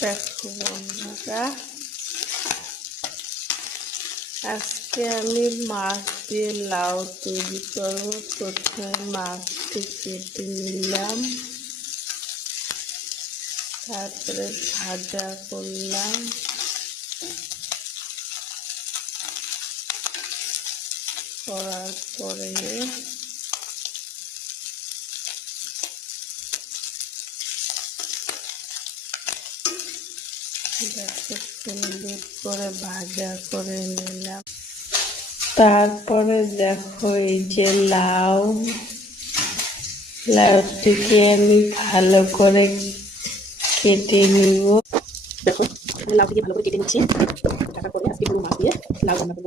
দেখো আজকে আমি মাছ দিয়ে লাউ তৈরি করব। প্রথমে মাছটি কেটে নিলাম। তারপরে ভাজা করলাম। করার পরে করে ভাজা করে নিলাম তারপরে দেখো এই যে লাউ। লাউটিকে আমি ভালো করে কেটে নিব। দেখো লাউ লাউটিকে ভালো করে কেটে নিচ্ছি। টাকা করে আজকে পুরো মাছ দিয়ে লাউ করব।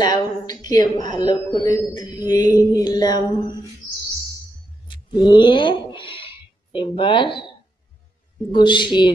লাউটিকে ভালো করে ধুয়ে নিলাম। নিয়ে এবার বসিয়ে